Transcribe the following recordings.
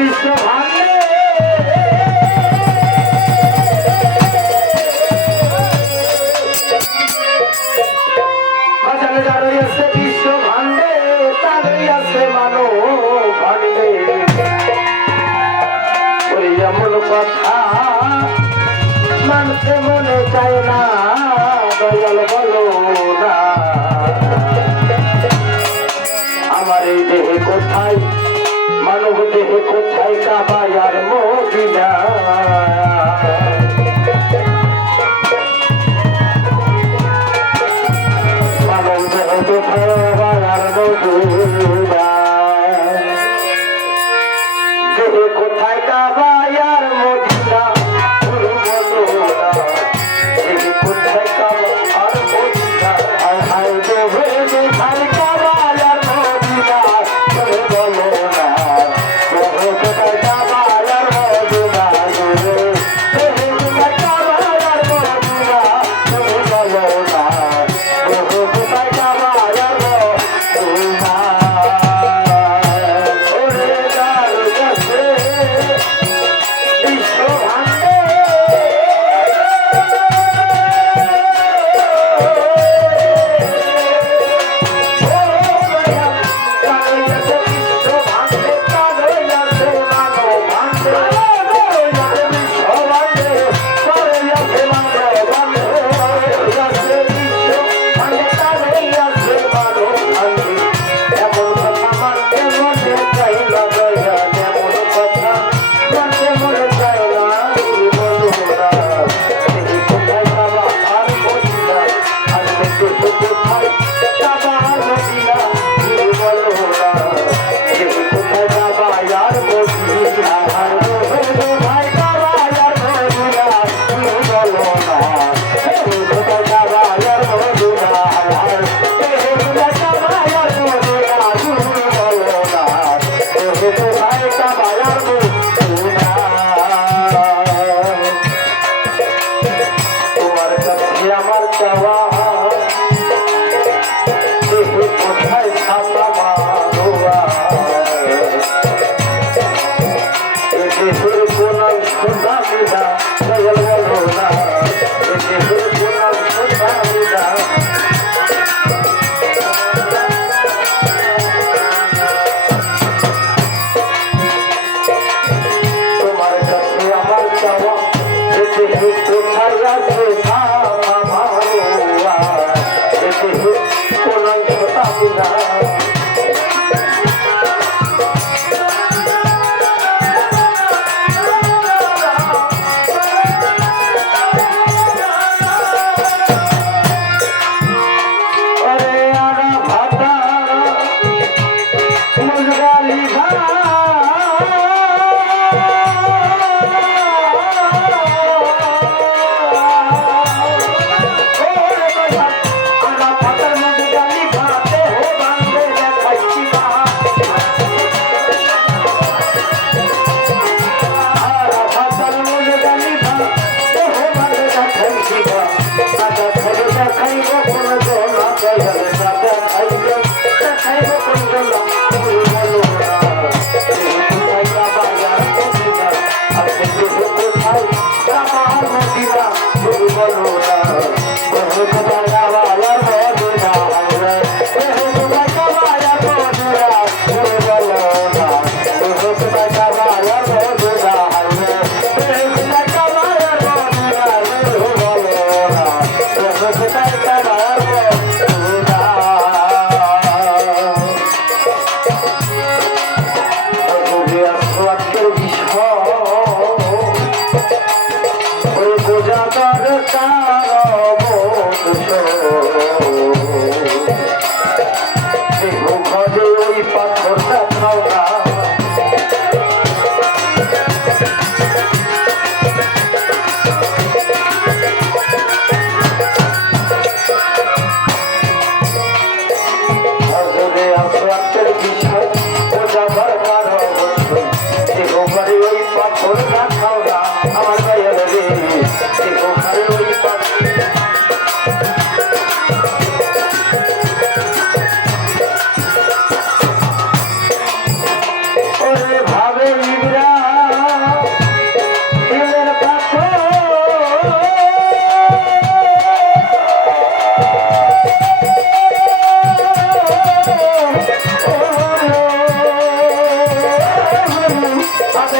বিশ্ব ভাঙে বাজারে যারই আছে বিশ্ব ভাঙে তারই আছে মানব ভাঙে ওই এমন কথা মানতে মনে চায় না দয়াল বলো না আমার এই দেহে কোথায় মানব দেহে কোথায় কাবায় আর মদিনা মানব দেহে কোথায় কাবায় আর মদিনা দেহে কোথায় কাবায় আর মদিনা দেহে কোথায় কাবায় আর মদিনা আয় হায় দেহে কোথায় কাবায় আর মদিনা বলো না কোথায় কাবায় আর মদিনা দেহে কোথায় কাবায় আর মদিনা বলো না কোথায় কাবায় আর মদিনা ওরে গাল গেছে বিশ্ব ভাঙে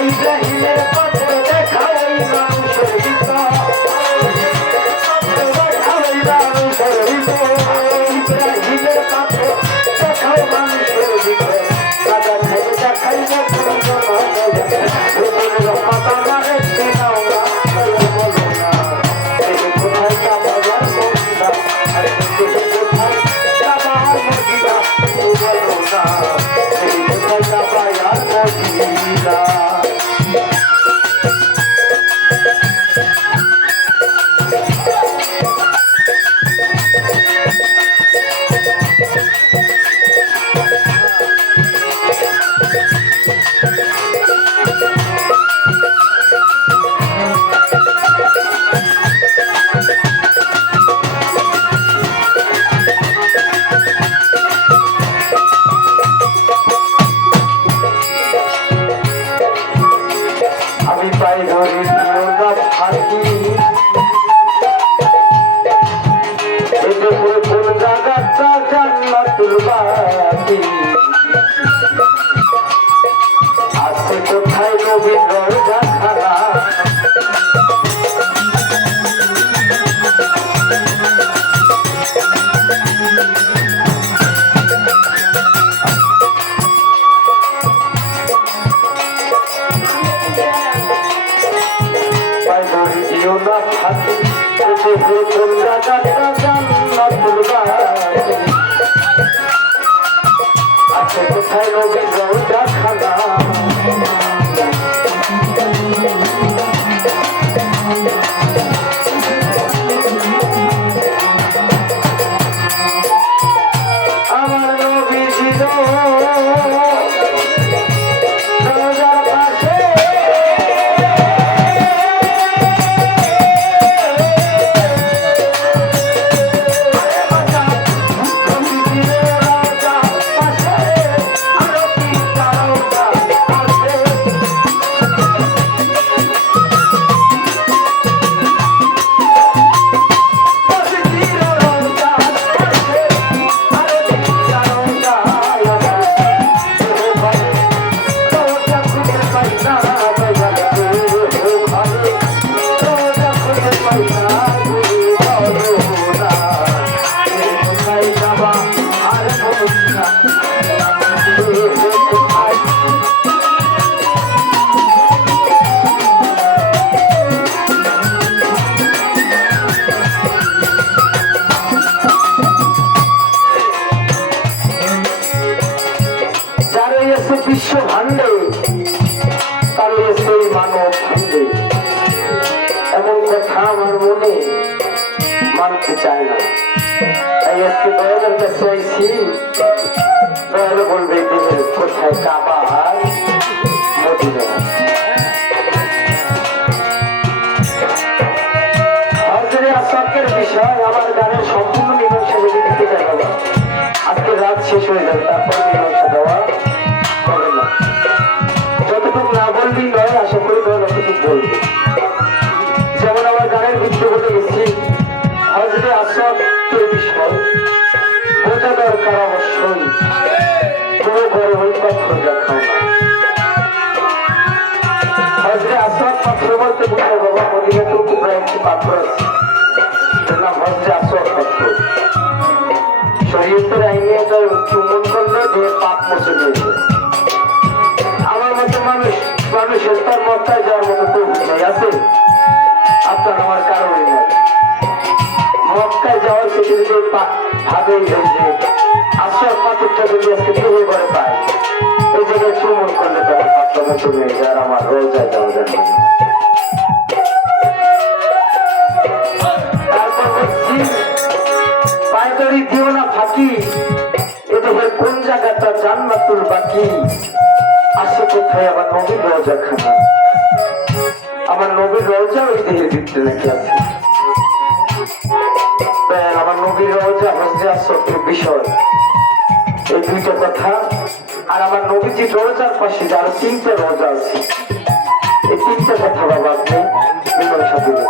ইব্রাহিমের পাথর দেখাও এই মানুষের ভিতর দেখাও এই মানুষের ভিতর ইব্রাহিমের পাথর দেখাও মানুষের ভিতর রাজা থেকে দেখাই মাতা মারে নাও না বলো না কোথায় কাবার মদিনা কোথায় কাবার মদিনা বলো না কোথায় কাবার মদিনা পাই ধরে ফাঁকি এতে করে কোন জায়গাটা জান্নাতুল বাকি আছে কোথায় নবীর রওজা খানা আছে কোথায় নবীর রওজা খানা আমার নবীজির রওজার পাশে বিশ্ব ভান্ডে তার সেই মানব ভান্ডে এমন কথা আমার মনে মানতে চায় না তাই আজকে দয়ালের কাছে আইছি দয়াল বলবে দেহের কোথায় কাবা আর মদিনা হযরত আসকের বিষয় আমার গানের সম্পূর্ণ মীমাংসা যদি দিতে যাবো আজকে রাত শেষ হয়ে যাবে তারপর মীমাংসা দেওয়া হবে না যতটুকু না বললেই নয় আশা করি নয় যতটুকু বলবে যেমন আমার গানের ভিত্তি বলে গেছি হযরত আসকের বিষয় বোঝা দরকার অবশ্যই পুরো ঘরে ওই পাথর দেখাও না হযরত আসক পাথর বলতে বুঝে বাবা মদিনাতুল কুবরা একটি পাথর আছে এর নাম হযরত আসক পাথর শরীয়তের আইনে এটা চুম্বন করলে যে পাপ মোচন হয়ে যায় আমার মতো মানুষের তার মক্কায় যাওয়ার মতো তৌফিক নাই আছে আপনার আমার কারণে নাই মক্কায় যাওয়ার সেটি যদি ভাবেই হয়ে যে আসর পাথরটা যদি আজকে তৈরি করে পায় ওই জায়গায় চুম্বন করলে তার পাপটা মোচন হয়ে যায় আর আমার রোজায় যাওয়া যায় তারপর বলছি পায়দারি দিও না ফাঁকি এদেশের কোন জায়গাটা জান্নাতুল বাকি আসে কোথায় আমার নবীর রওজা খানা আমার নবীর রওজা ওই দেহের ভিতরে নাকি আছে আমার নবীর রওজা হযরত আসকের বিষয় এই দুইটা কথা আর আমার নবীজির রওজার পাশে যে আরো তিনটা রওজা আছে এই তিনটা কথা বাবা আপনি মীমাংসা দিলেন